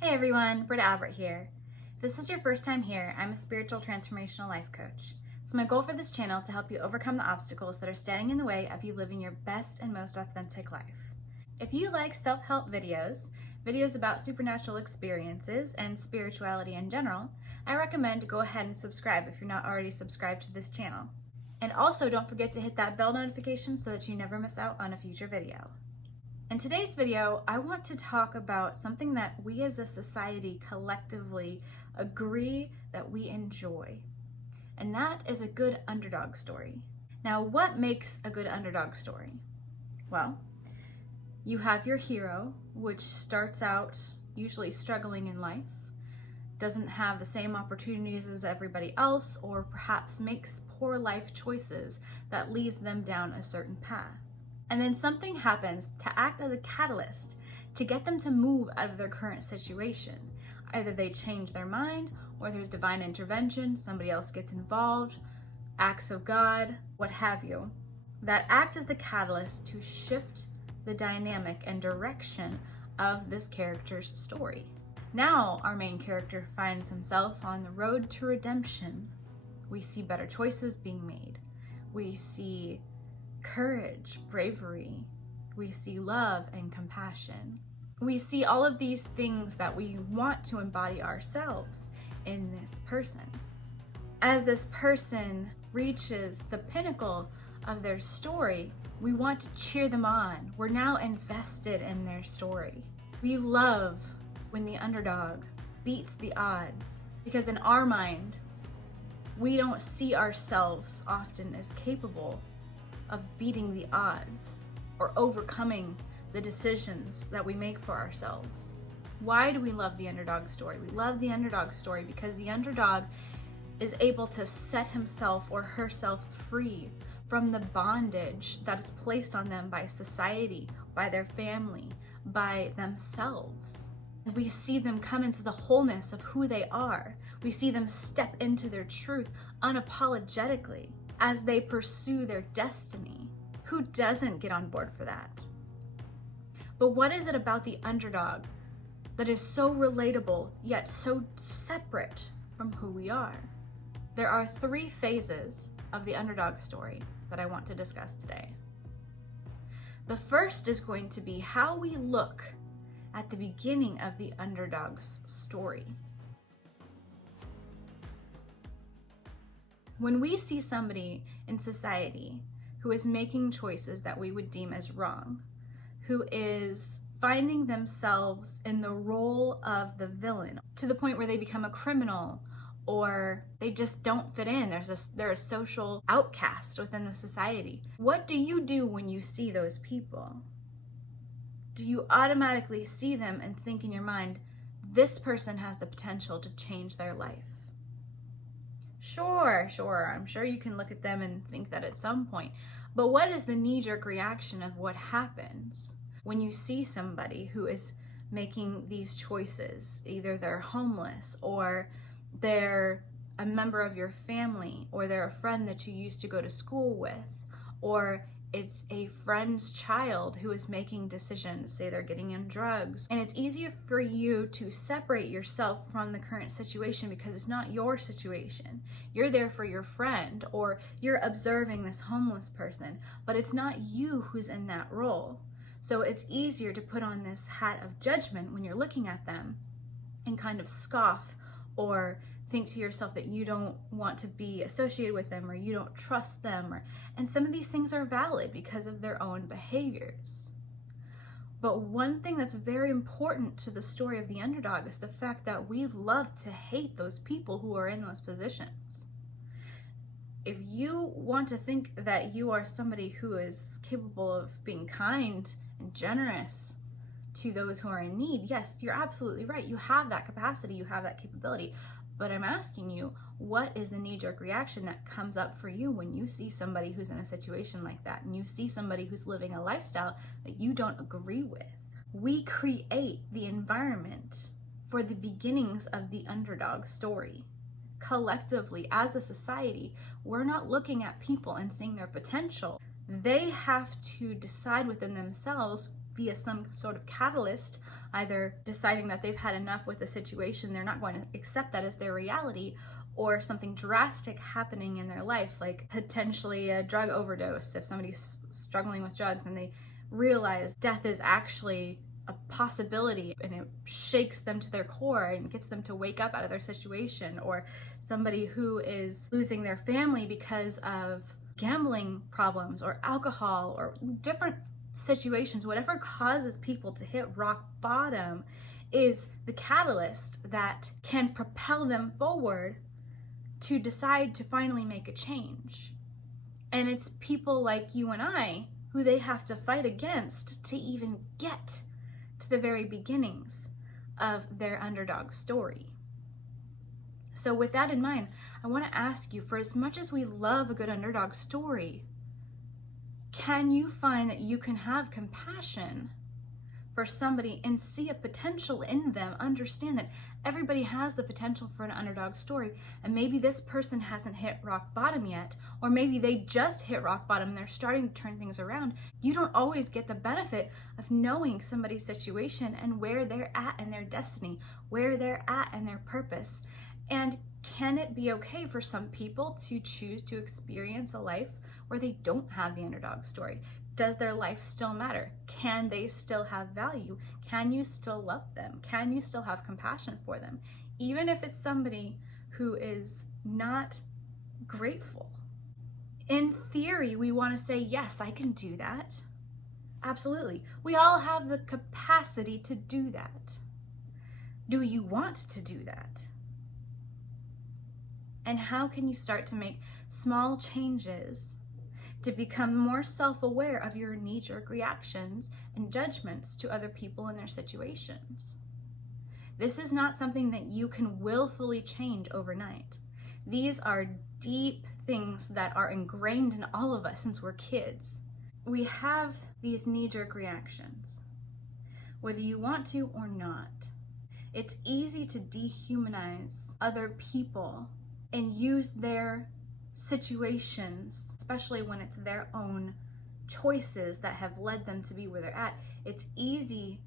Hey everyone, Britta Albert here. If this is your first time here, I'm a spiritual transformational life coach. It's my goal for this channel to help you overcome the obstacles that are standing in the way of you living your best and most authentic life. If you like self-help videos, videos about supernatural experiences, and spirituality in general, I recommend to go ahead and subscribe if you're not already subscribed to this channel. And also don't forget to hit that bell notification so that you never miss out on a future video. In today's video, I want to talk about something that we as a society collectively agree that we enjoy, and that is a good underdog story. Now, what makes a good underdog story? Well, you have your hero, which starts out usually struggling in life, doesn't have the same opportunities as everybody else, or perhaps makes poor life choices that leads them down a certain path. And then something happens to act as a catalyst to get them to move out of their current situation. Either they change their mind, or there's divine intervention, somebody else gets involved, acts of God, what have you, that act as the catalyst to shift the dynamic and direction of this character's story. Now our main character finds himself on the road to redemption. We see better choices being made. We see courage, bravery. We see love and compassion. We see all of these things that we want to embody ourselves in this person. As this person reaches the pinnacle of their story, we want to cheer them on. We're now invested in their story. We love when the underdog beats the odds, because in our mind, we don't see ourselves often as capable of beating the odds or overcoming the decisions that we make for ourselves. Why do we love the underdog story? We love the underdog story because the underdog is able to set himself or herself free from the bondage that is placed on them by society, by their family, by themselves. We see them come into the wholeness of who they are. We see them step into their truth unapologetically as they pursue their destiny. Who doesn't get on board for that? But what is it about the underdog that is so relatable yet so separate from who we are? There are 3 phases of the underdog story that I want to discuss today. The first is going to be how we look at the beginning of the underdog's story. When we see somebody in society who is making choices that we would deem as wrong, who is finding themselves in the role of the villain to the point where they become a criminal or they just don't fit in, they're a social outcast within the society. What do you do when you see those people? Do you automatically see them and think in your mind, this person has the potential to change their life? Sure, I'm sure you can look at them and think that at some point. But what is the knee-jerk reaction of what happens when you see somebody who is making these choices? Either they're homeless, or they're a member of your family, or they're a friend that you used to go to school with, or it's a friend's child who is making decisions, say they're getting in drugs. And it's easier for you to separate yourself from the current situation because it's not your situation. You're there for your friend, or you're observing this homeless person, but it's not you who's in that role. So it's easier to put on this hat of judgment when you're looking at them and kind of scoff or think to yourself that you don't want to be associated with them, or you don't trust them, and some of these things are valid because of their own behaviors. But one thing that's very important to the story of the underdog is the fact that we love to hate those people who are in those positions. If you want to think that you are somebody who is capable of being kind and generous to those who are in need, yes, you're absolutely right. You have that capacity, you have that capability. But I'm asking you, what is the knee-jerk reaction that comes up for you when you see somebody who's in a situation like that, and you see somebody who's living a lifestyle that you don't agree with? We create the environment for the beginnings of the underdog story. Collectively, as a society, we're not looking at people and seeing their potential. They have to decide within themselves via some sort of catalyst either deciding that they've had enough with the situation, they're not going to accept that as their reality, or something drastic happening in their life, like potentially a drug overdose. If somebody's struggling with drugs and they realize death is actually a possibility, and it shakes them to their core and gets them to wake up out of their situation. Or somebody who is losing their family because of gambling problems or alcohol or different situations. Whatever causes people to hit rock bottom is the catalyst that can propel them forward to decide to finally make a change. And it's people like you and I who they have to fight against to even get to the very beginnings of their underdog story. So with that in mind, I want to ask you, for as much as we love a good underdog story, can you find that you can have compassion for somebody and see a potential in them, understand that everybody has the potential for an underdog story, and maybe this person hasn't hit rock bottom yet, or maybe they just hit rock bottom and they're starting to turn things around. You don't always get the benefit of knowing somebody's situation and where they're at in their destiny, where they're at in their purpose. And can it be okay for some people to choose to experience a life where they don't have the underdog story? Does their life still matter? Can they still have value? Can you still love them? Can you still have compassion for them? Even if it's somebody who is not grateful. In theory, we want to say, yes, I can do that. Absolutely. We all have the capacity to do that. Do you want to do that? And how can you start to make small changes to become more self-aware of your knee-jerk reactions and judgments to other people and their situations? This is not something that you can willfully change overnight. These are deep things that are ingrained in all of us since we're kids. We have these knee-jerk reactions, whether you want to or not. It's easy to dehumanize other people and use their situations, especially when it's their own choices that have led them to be where they're at. It's easy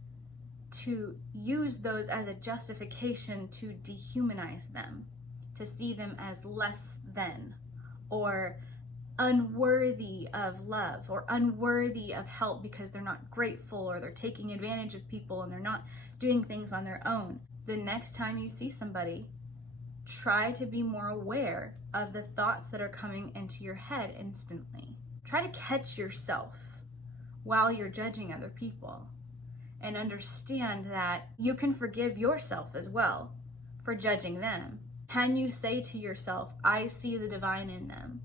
to use those as a justification to dehumanize them, to see them as less than, or unworthy of love, or unworthy of help because they're not grateful, or they're taking advantage of people and they're not doing things on their own. The next time you see somebody, try to be more aware of the thoughts that are coming into your head instantly. Try to catch yourself while you're judging other people, and understand that you can forgive yourself as well for judging them. Can you say to yourself, I see the divine in them.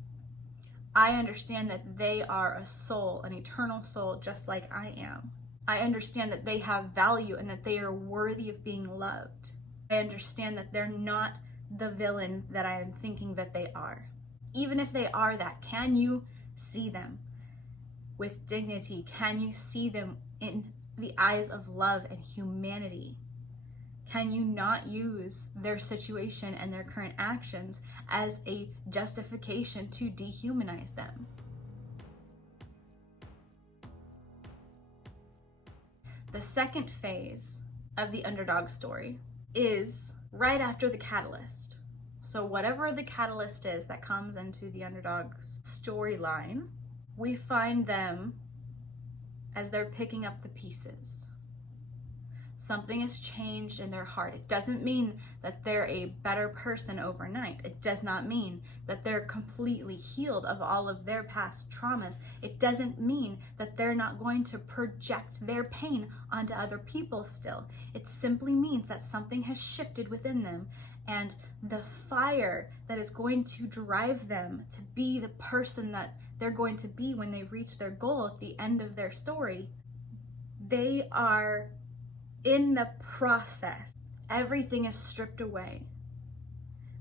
I understand that they are a soul, an eternal soul, just like I am. I understand that they have value and that they are worthy of being loved. I understand that they're not the villain that I am thinking that they are. Even if they are that, can you see them with dignity? Can you see them in the eyes of love and humanity? Can you not use their situation and their current actions as a justification to dehumanize them? The second phase of the underdog story is right after the catalyst. So whatever the catalyst is that comes into the underdog's storyline, we find them as they're picking up the pieces. Something has changed in their heart. It doesn't mean that they're a better person overnight. It does not mean that they're completely healed of all of their past traumas. It doesn't mean that they're not going to project their pain onto other people still. It simply means that something has shifted within them, and the fire that is going to drive them to be the person that they're going to be when they reach their goal at the end of their story, they are in the process. Everything is stripped away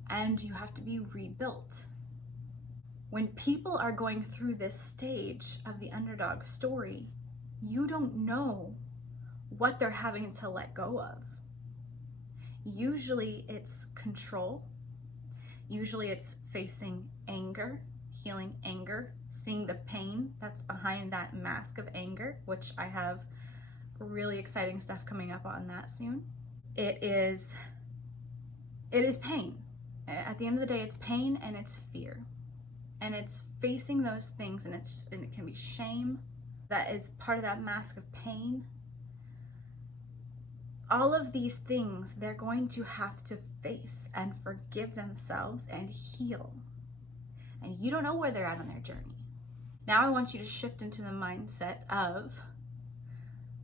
and you have to be rebuilt. When people are going through this stage of the underdog story, you don't know what they're having to let go of. Usually it's control. Usually it's facing anger, healing anger, seeing the pain that's behind that mask of anger, which I have really exciting stuff coming up on that soon. It is pain. At the end of the day, it's pain and it's fear. And it's facing those things, and it can be shame that is part of that mask of pain. All of these things they're going to have to face and forgive themselves and heal. And you don't know where they're at on their journey. Now I want you to shift into the mindset of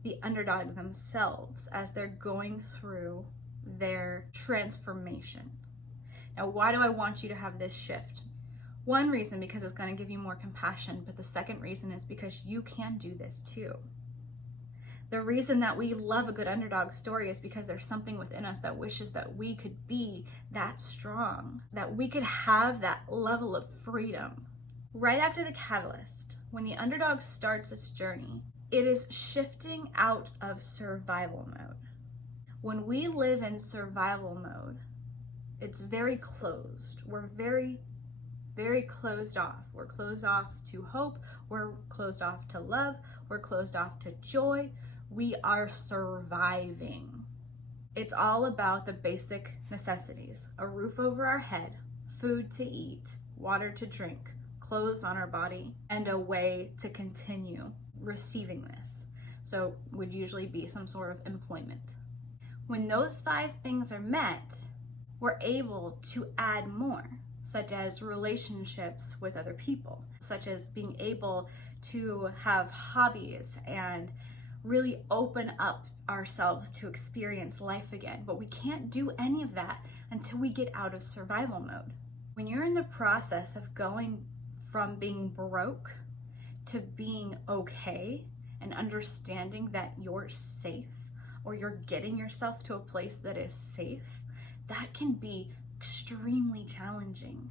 the underdog themselves as they're going through their transformation. Now, why do I want you to have this shift? One reason, because it's going to give you more compassion, but the second reason is because you can do this too. The reason that we love a good underdog story is because there's something within us that wishes that we could be that strong, that we could have that level of freedom. Right after the catalyst, when the underdog starts its journey, it is shifting out of survival mode. When we live in survival mode, it's very closed. We're very closed off. We're closed off to hope. We're closed off to love. We're closed off to joy. We are surviving. It's all about the basic necessities: a roof over our head, food to eat, water to drink, clothes on our body, and a way to continue receiving this. So would usually be some sort of employment. When those 5 things are met, we're able to add more, such as relationships with other people, such as being able to have hobbies and really open up ourselves to experience life again. But we can't do any of that until we get out of survival mode. When you're in the process of going from being broke to being okay and understanding that you're safe, or you're getting yourself to a place that is safe, that can be extremely challenging.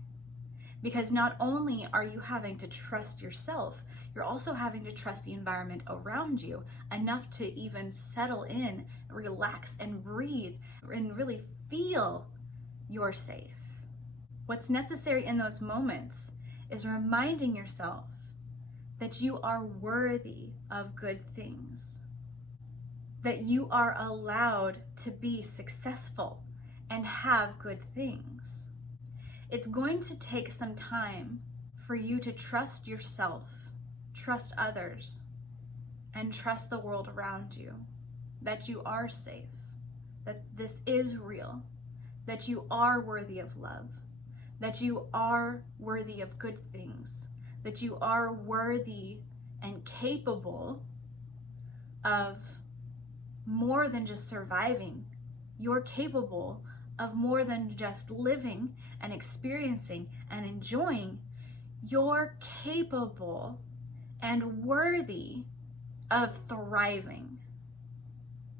Because not only are you having to trust yourself, you're also having to trust the environment around you enough to even settle in, relax, and breathe, and really feel you're safe. What's necessary in those moments is reminding yourself that you are worthy of good things, that you are allowed to be successful and have good things. It's going to take some time for you to trust yourself, trust others, and trust the world around you, that you are safe, that this is real, that you are worthy of love, that you are worthy of good things, that you are worthy and capable of more than just surviving. You're capable of more than just living and experiencing and enjoying. You're capable and worthy of thriving.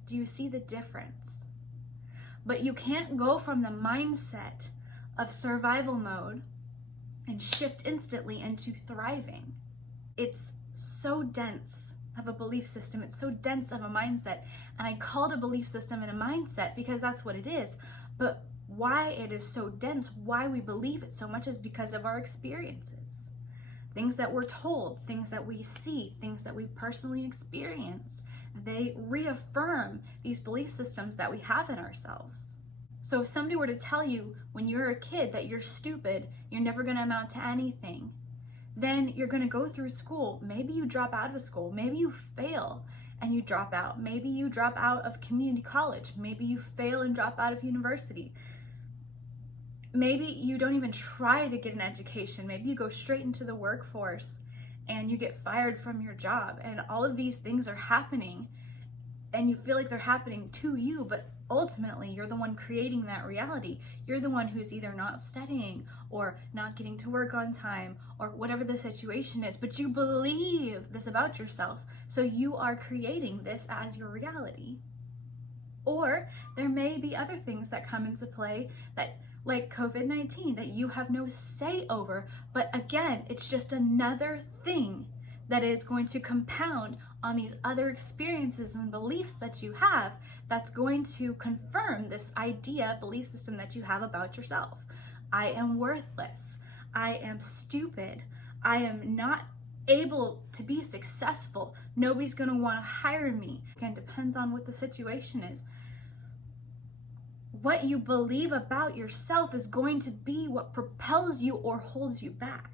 Do you see the difference? But you can't go from the mindset of survival mode and shift instantly into thriving. It's so dense of a belief system. It's so dense of a mindset. And I call it a belief system and a mindset because that's what it is. But why it is so dense, why we believe it so much, is because of our experiences. Things that we're told, things that we see, things that we personally experience. They reaffirm these belief systems that we have in ourselves. So if somebody were to tell you when you're a kid that you're stupid, you're never going to amount to anything, then you're going to go through school. Maybe you drop out of school. Maybe you fail and you drop out. Maybe you drop out of community college. Maybe you fail and drop out of university. Maybe you don't even try to get an education. Maybe you go straight into the workforce and you get fired from your job. And all of these things are happening and you feel like they're happening to you, but ultimately you're the one creating that reality. You're the one who's either not studying or not getting to work on time or whatever the situation is, but you believe this about yourself. So you are creating this as your reality. Or there may be other things that come into play, that like COVID-19, that you have no say over. But again, it's just another thing that is going to compound on these other experiences and beliefs that you have, that's going to confirm this idea, belief system that you have about yourself. I am worthless. I am stupid. I am not able to be successful. Nobody's going to want to hire me. Again, depends on what the situation is. What you believe about yourself is going to be what propels you or holds you back.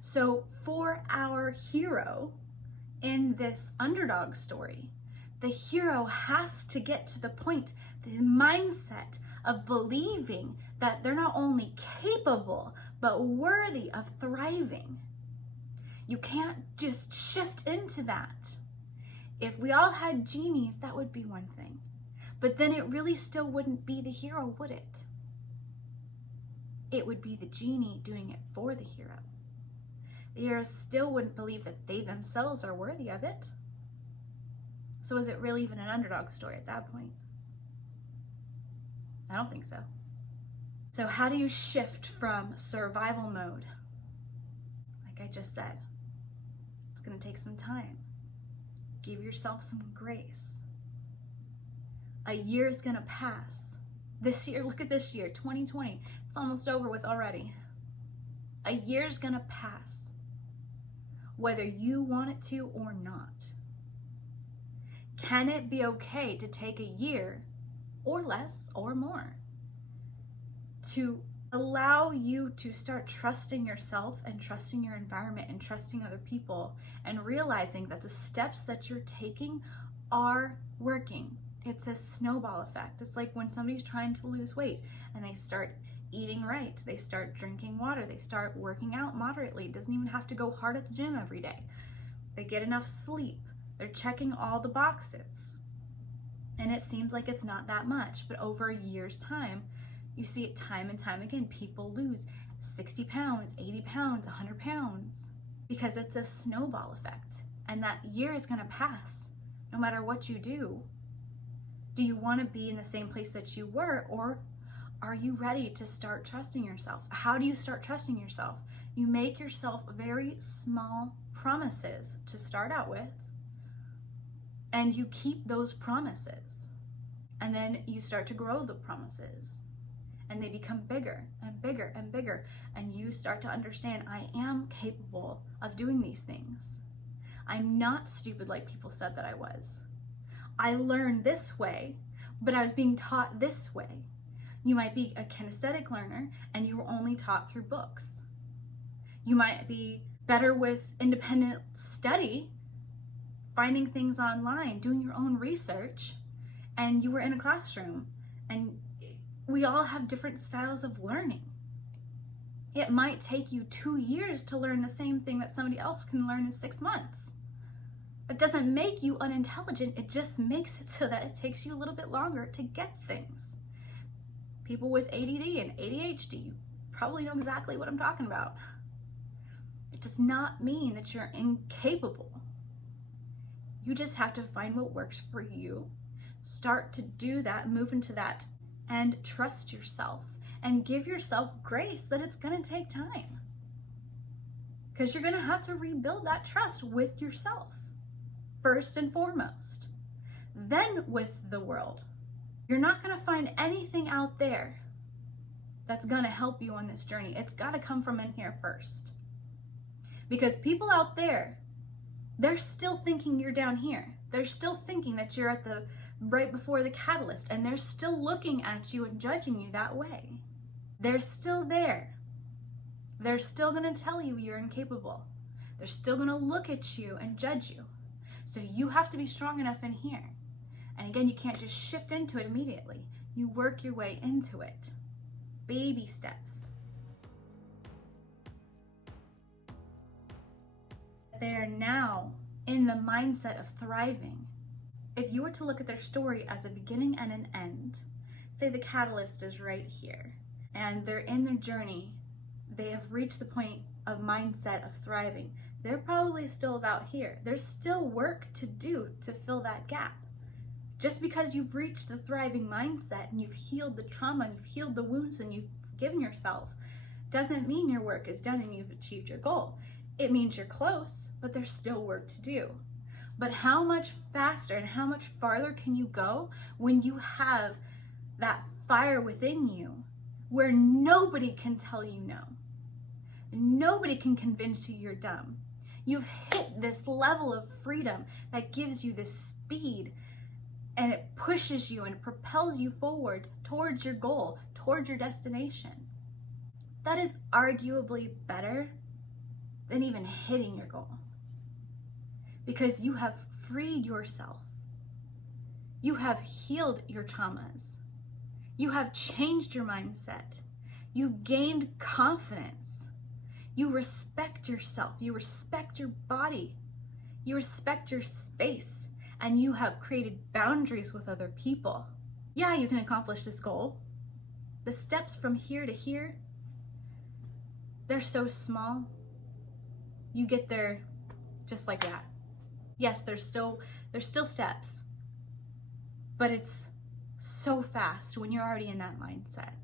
So for our hero in this underdog story, the hero has to get to the point, the mindset of believing that they're not only capable, but worthy of thriving. You can't just shift into that. If we all had genies, that would be one thing. But then it really still wouldn't be the hero, would it? It would be the genie doing it for the hero. The hero still wouldn't believe that they themselves are worthy of it. So is it really even an underdog story at that point? I don't think so. So how do you shift from survival mode? Like I just said, it's going to take some time. Give yourself some grace. A year is going to pass. This year, look at this year, 2020. It's almost over with already. A year is going to pass, whether you want it to or not. Can it be okay to take a year or less or more to allow you to start trusting yourself and trusting your environment and trusting other people and realizing that the steps that you're taking are working? It's a snowball effect. It's like when somebody's trying to lose weight and they start eating right, they start drinking water, they start working out moderately. It doesn't even have to go hard at the gym every day. They get enough sleep. They're checking all the boxes. And it seems like it's not that much, but over a year's time, you see it time and time again. People lose 60 pounds, 80 pounds, 100 pounds, because it's a snowball effect. And that year is going to pass no matter what you do. Do you want to be in the same place that you were, or are you ready to start trusting yourself? How do you start trusting yourself? You make yourself very small promises to start out with, and you keep those promises. And then you start to grow the promises, and they become bigger and bigger and bigger. And you start to understand, I am capable of doing these things. I'm not stupid like people said that I was. I learned this way, but I was being taught this way. You might be a kinesthetic learner and you were only taught through books. You might be better with independent study, finding things online, doing your own research, and you were in a classroom. And we all have different styles of learning. It might take you 2 years to learn the same thing that somebody else can learn in 6 months. It doesn't make you unintelligent, it just makes it so that it takes you a little bit longer to get things. People with ADD and ADHD, you probably know exactly what I'm talking about. It does not mean that you're incapable. You just have to find what works for you, start to do that, move into that, and trust yourself and give yourself grace that it's going to take time. Because you're going to have to rebuild that trust with yourself, first and foremost, then with the world. You're not going to find anything out there that's going to help you on this journey. It's got to come from in here first. Because people out there, they're still thinking you're down here. They're still thinking that you're at the right before the catalyst, and they're still looking at you and judging you that way. They're still there. They're still going to tell you you're incapable. They're still going to look at you and judge you. So you have to be strong enough in here. And again, you can't just shift into it immediately. You work your way into it. Baby steps. They are now in the mindset of thriving. If you were to look at their story as a beginning and an end, say the catalyst is right here, and they're in their journey, they have reached the point of mindset of thriving. They're probably still about here. There's still work to do to fill that gap. Just because you've reached the thriving mindset and you've healed the trauma and you've healed the wounds and you've forgiven yourself doesn't mean your work is done and you've achieved your goal. It means you're close, but there's still work to do. But how much faster and how much farther can you go when you have that fire within you where nobody can tell you no? Nobody can convince you you're dumb. You've hit this level of freedom that gives you this speed, and it pushes you and propels you forward towards your goal, towards your destination. That is arguably better than even hitting your goal, because you have freed yourself. You have healed your traumas. You have changed your mindset. You gained confidence. You respect yourself. You respect your body. You respect your space. And you have created boundaries with other people. Yeah, you can accomplish this goal. The steps from here to here, they're so small. You get there just like that. Yes, there's still steps, but it's so fast when you're already in that mindset.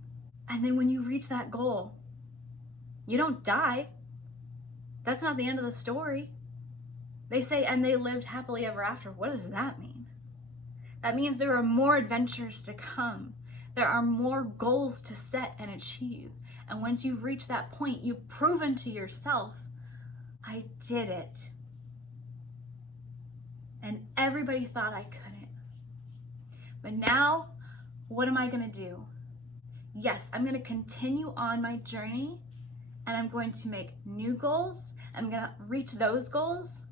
And then when you reach that goal, you don't die. That's not the end of the story. They say, and they lived happily ever after. What does that mean? That means there are more adventures to come. There are more goals to set and achieve. And once you've reached that point, you've proven to yourself, I did it. And everybody thought I couldn't. But now, what am I going to do? Yes, I'm going to continue on my journey, and I'm going to make new goals. I'm going to reach those goals.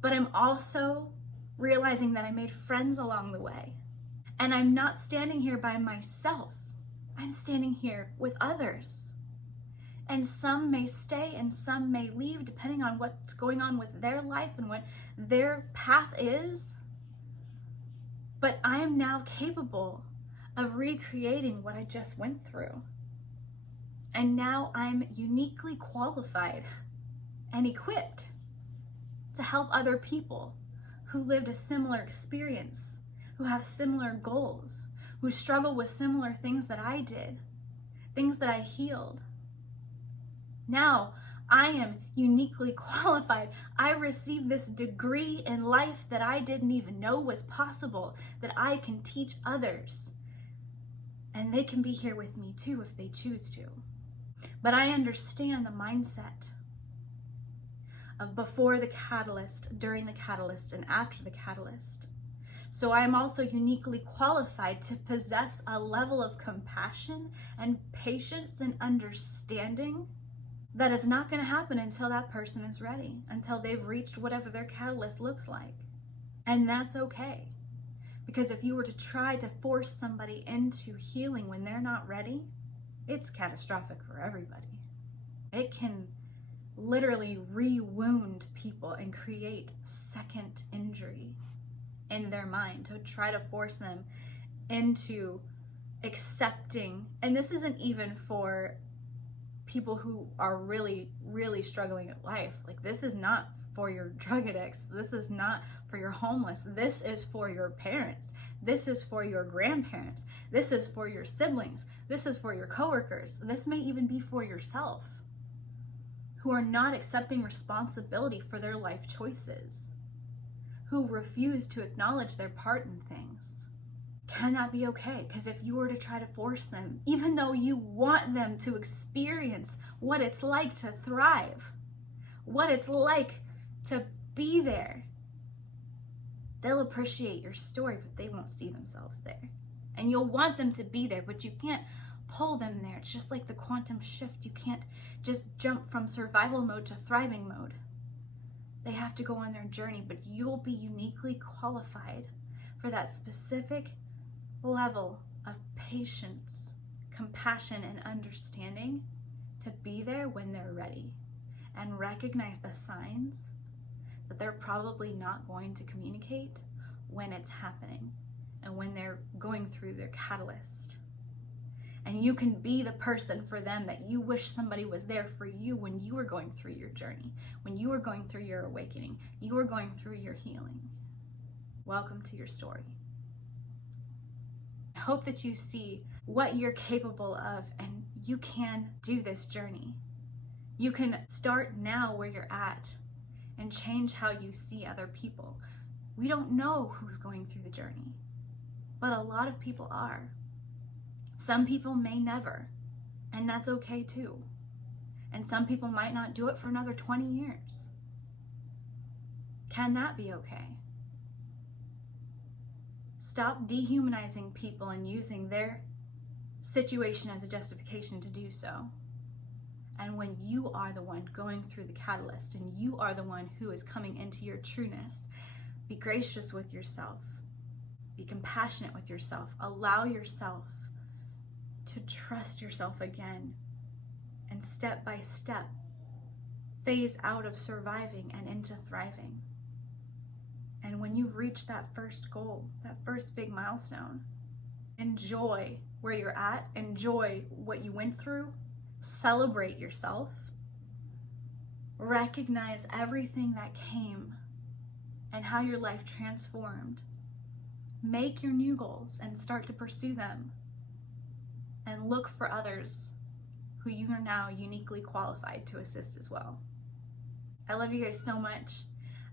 But I'm also realizing that I made friends along the way. And I'm not standing here by myself. I'm standing here with others. And some may stay and some may leave depending on what's going on with their life and what their path is. But I am now capable of recreating what I just went through. And now I'm uniquely qualified and equipped to help other people who lived a similar experience, who have similar goals, who struggle with similar things that I did, things that I healed. Now, I am uniquely qualified. I received this degree in life that I didn't even know was possible, that I can teach others. And they can be here with me too if they choose to. But I understand the mindset of before the catalyst, during the catalyst, and after the catalyst. So I am also uniquely qualified to possess a level of compassion and patience and understanding that is not going to happen until that person is ready, until they've reached whatever their catalyst looks like. And that's okay. Because if you were to try to force somebody into healing when they're not ready, it's catastrophic for everybody. It can literally re-wound people and create second injury in their mind to try to force them into accepting. And this isn't even for people who are really, really struggling at life. Like, this is not for your drug addicts. This is not for your homeless. This is for your parents. This is for your grandparents. This is for your siblings. This is for your coworkers. This may even be for yourself, who are not accepting responsibility for their life choices, who refuse to acknowledge their part in things. Can that be okay? Because if you were to try to force them, even though you want them to experience what it's like to thrive, what it's like to be there, they'll appreciate your story, but they won't see themselves there. And you'll want them to be there, but you can't pull them there. It's just like the quantum shift. You can't just jump from survival mode to thriving mode. They have to go on their journey, but you'll be uniquely qualified for that specific level of patience, compassion, and understanding to be there when they're ready and recognize the signs that they're probably not going to communicate when it's happening and when they're going through their catalyst. And you can be the person for them that you wish somebody was there for you when you were going through your journey, when you were going through your awakening, you were going through your healing. Welcome to your story. I hope that you see what you're capable of, and you can do this journey. You can start now where you're at and change how you see other people. We don't know who's going through the journey, but a lot of people are. Some people may never, and that's okay too. And some people might not do it for another 20 years. Can that be okay? Stop dehumanizing people and using their situation as a justification to do so. And when you are the one going through the catalyst and you are the one who is coming into your trueness, be gracious with yourself. Be compassionate with yourself. Allow yourself to trust yourself again. And step by step, phase out of surviving and into thriving. And when you've reached that first goal, that first big milestone, enjoy where you're at, enjoy what you went through, celebrate yourself, recognize everything that came and how your life transformed. Make your new goals and start to pursue them. And look for others who you are now uniquely qualified to assist as well. I love you guys so much.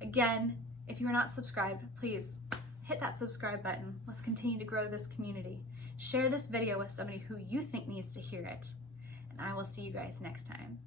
Again, if you are not subscribed, please hit that subscribe button. Let's continue to grow this community. Share this video with somebody who you think needs to hear it. And I will see you guys next time.